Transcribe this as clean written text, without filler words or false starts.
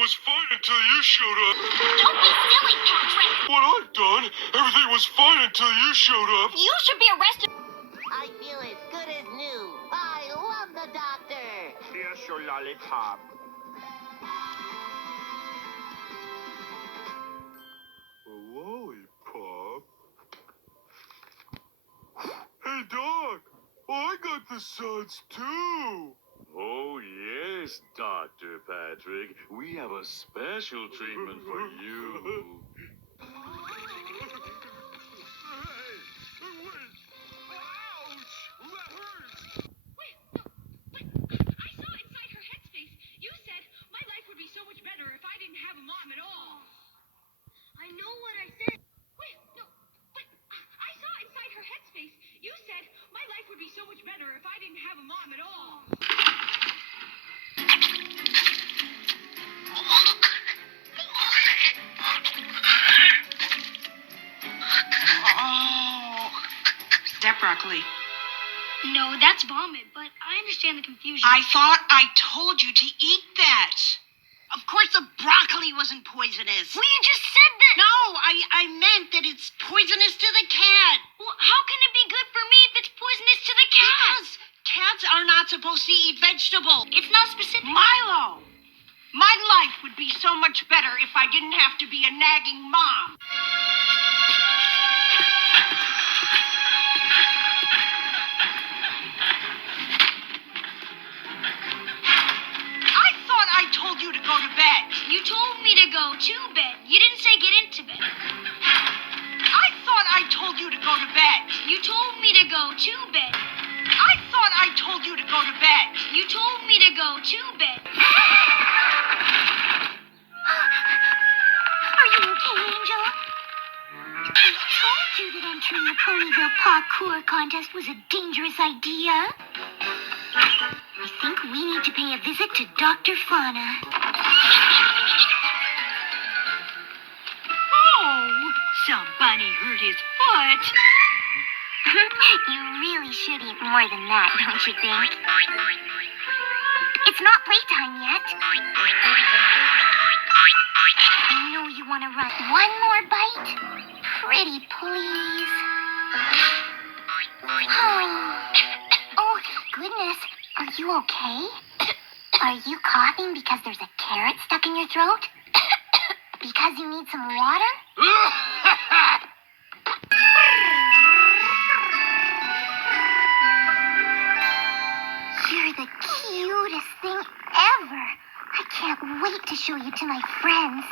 was fine until you showed up. Don't be silly, Patrick. What I've done, everything was fine until you showed up. You should be arrested. I feel as good as new. I love the doctor. Here's your lollipop. A lollipop? Hey, Doc! I got the suds, too! Oh, yes, Dr. Patrick. We have a special treatment for you. I saw inside her headspace. You said my life would be so much better if I didn't have a mom at all. I know what I said. Wait, no, but I saw inside her headspace. You said my life would be so much better if I didn't have a mom at all. Oh. Is that broccoli? No, that's vomit, but I understand the confusion. I thought I told you to eat that. Of course the broccoli wasn't poisonous. Well, you just said that. No, I meant that it's poisonous to the cat. Well, how can it be good for me if it's poisonous to the cat? Because cats are not supposed to eat vegetables. It's not specific. Milo, my life would be so much better if I didn't have to be a nagging mom. I thought I told you to go to bed. You told me to go to bed. You didn't say get into bed. I thought I told you to go to bed. You told me to go to bed. I thought I told you to go to bed. You told me to go to bed. Are you okay, Angel? I told you that entering the Ponyville parkour contest was a dangerous idea. I think we need to pay a visit to Dr. Fauna. Oh, somebody hurt his foot. You really should eat more than that, don't you think? It's not playtime yet. I know you want to run. One more bite? Pretty please. Oh, goodness. Are you okay? Are you coughing because there's a carrot stuck in your throat? Because you need some water? You're the cutest thing ever. I can't wait to show you to my friends.